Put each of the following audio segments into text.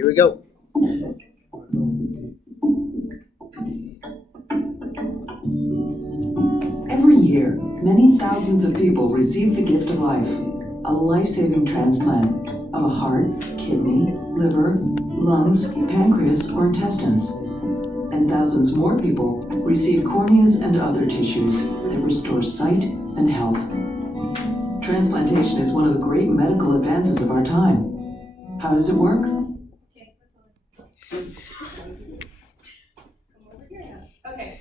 Here we go. Every year, many thousands of people receive the gift of life, a life-saving transplant of a heart, kidney, liver, lungs, pancreas, or intestines. And thousands more people receive corneas and other tissues that restore sight and health. Transplantation is one of the great medical advances of our time. How does it work? Okay, come over here now. Okay,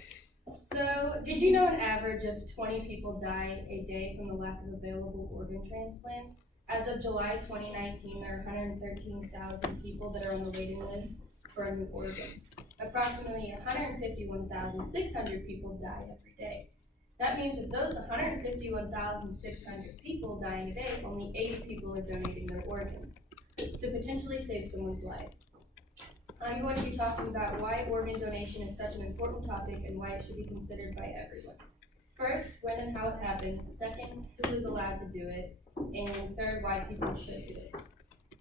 so did you know an average of 20 people die a day from the lack of available organ transplants? As of July 2019, there are 113,000 people that are on the waiting list for a new organ. Approximately 151,600 people die every day. That means of those 151,600 people dying a day, only 80 people are donating their organs to potentially save someone's life. I'm going to be talking about why organ donation is such an important topic and why it should be considered by everyone. First, when and how it happens. Second, who is allowed to do it. And third, why people should do it.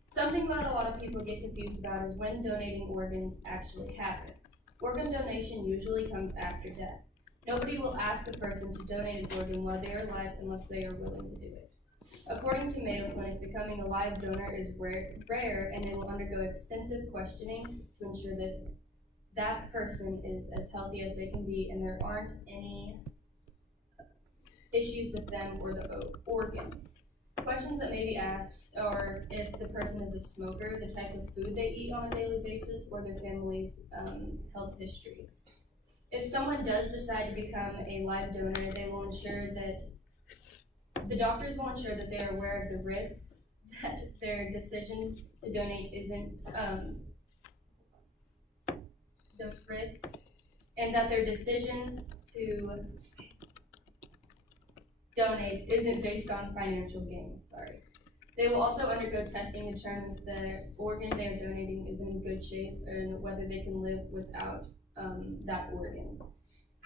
Something that a lot of people get confused about is when donating organs actually happens. Organ donation usually comes after death. Nobody will ask a person to donate an organ while they are alive unless they are willing to do it. According to Mayo Clinic, becoming a live donor is rare, and they will undergo extensive questioning to ensure that that person is as healthy as they can be and there aren't any issues with them or the organ. Questions that may be asked are if the person is a smoker, the type of food they eat on a daily basis, or their family's health history. If someone does decide to become a live donor, they will ensure that the doctors will ensure that they are aware of the risks, that their decision to donate isn't the risks, and that their decision to donate isn't based on financial gain. They will also undergo testing to determine if the organ they are donating is in good shape and whether they can live without that organ.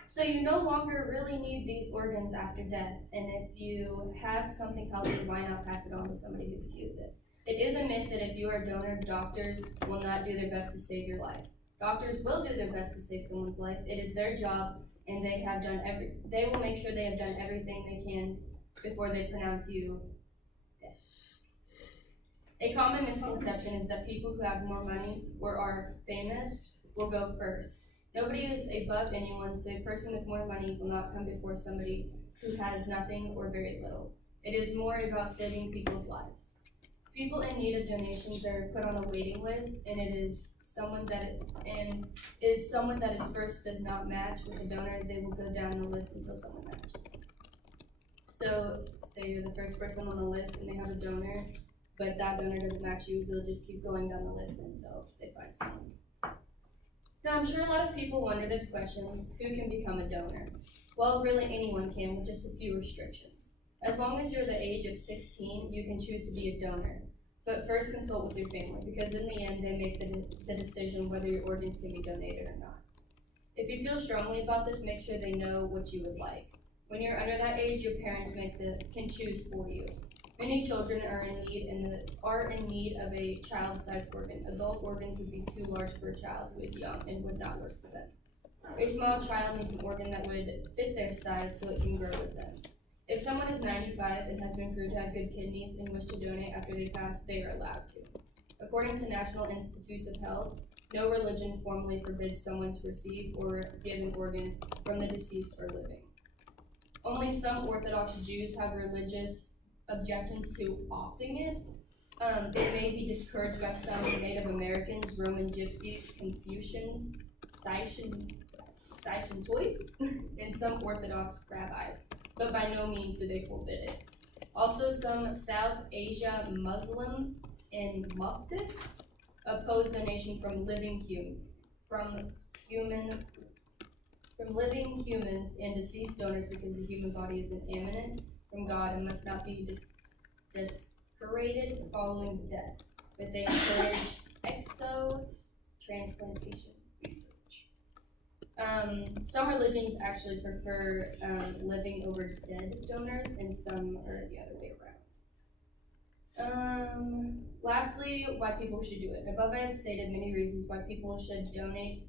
So you no longer really need these organs after death, and if you have something healthy, why not pass it on to somebody who could use it? It is a myth that if you are a donor, doctors will not do their best to save your life. Doctors will do their best to save someone's life. It is their job, and they will make sure they have done everything they can before they pronounce you dead. A common misconception is that people who have more money or are famous will go first. Nobody is above anyone, so a person with more money will not come before somebody who has nothing or very little. It is more about saving people's lives. People in need of donations are put on a waiting list, and it is someone that is first does not match with a donor, they will go down the list until someone matches. So say you're the first person on the list and they have a donor, but that donor doesn't match you, they'll just keep going down the list until they find someone. Now, I'm sure a lot of people wonder this question, who can become a donor? Well, really anyone can, with just a few restrictions. As long as you're the age of 16, you can choose to be a donor. But first consult with your family, because in the end, they make the decision whether your organs can be donated or not. If you feel strongly about this, make sure they know what you would like. When you're under that age, your parents can choose for you. Many children are in need of a child-sized organ. Adult organs would be too large for a child who is young and would not work for them. A small child needs an organ that would fit their size so it can grow with them. If someone is 95 and has been proved to have good kidneys and wish to donate after they pass, they are allowed to. According to National Institutes of Health, no religion formally forbids someone to receive or give an organ from the deceased or living. Only some Orthodox Jews have religious objections to opting it. It may be discouraged by some Native Americans, Roman Gypsies, Confucians, Scientoists, and some Orthodox rabbis, but by no means do they forbid it. Also, some South Asia Muslims and Muftis oppose donation from living humans and deceased donors because the human body is immanent from God and must not be discarded following death, but they encourage exo-transplantation research. Some religions actually prefer living over dead donors, and some are the other way around. Lastly, why people should do it. Above, I have stated many reasons why people should donate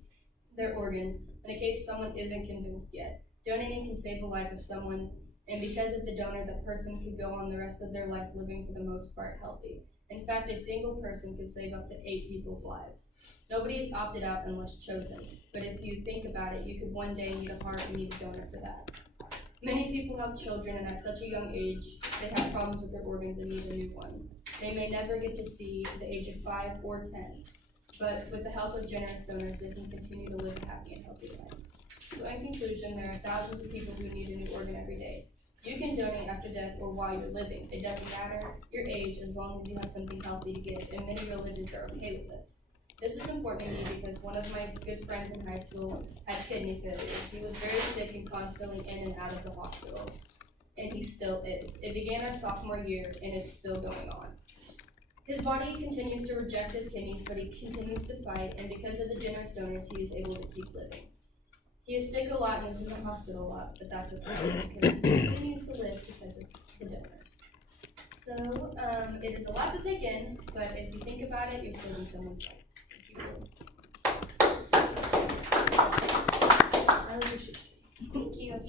their organs in case someone isn't convinced yet. Donating can save the life of someone, and because of the donor, the person could go on the rest of their life living for the most part healthy. In fact, a single person could save up to 8 people's lives. Nobody is opted out unless chosen, but if you think about it, you could one day need a heart and need a donor for that. Many people have children, and at such a young age, they have problems with their organs and need a new one. They may never get to see the age of 5 or 10, but with the help of generous donors, they can continue to live a happy and healthy life. So in conclusion, there are thousands of people who need a new organ every day. You can donate after death or while you're living. It doesn't matter your age as long as you have something healthy to give, and many religions are okay with this. This is important to me because one of my good friends in high school had kidney failure. He was very sick and constantly in and out of the hospital, and he still is. It began our sophomore year, and it's still going on. His body continues to reject his kidneys, but he continues to fight, and because of the generous donors, he is able to keep living. He is sick a lot and is in the hospital a lot, but that's okay because he continues to live because of the donors. So, it is a lot to take in, but if you think about it, you're saving someone's life.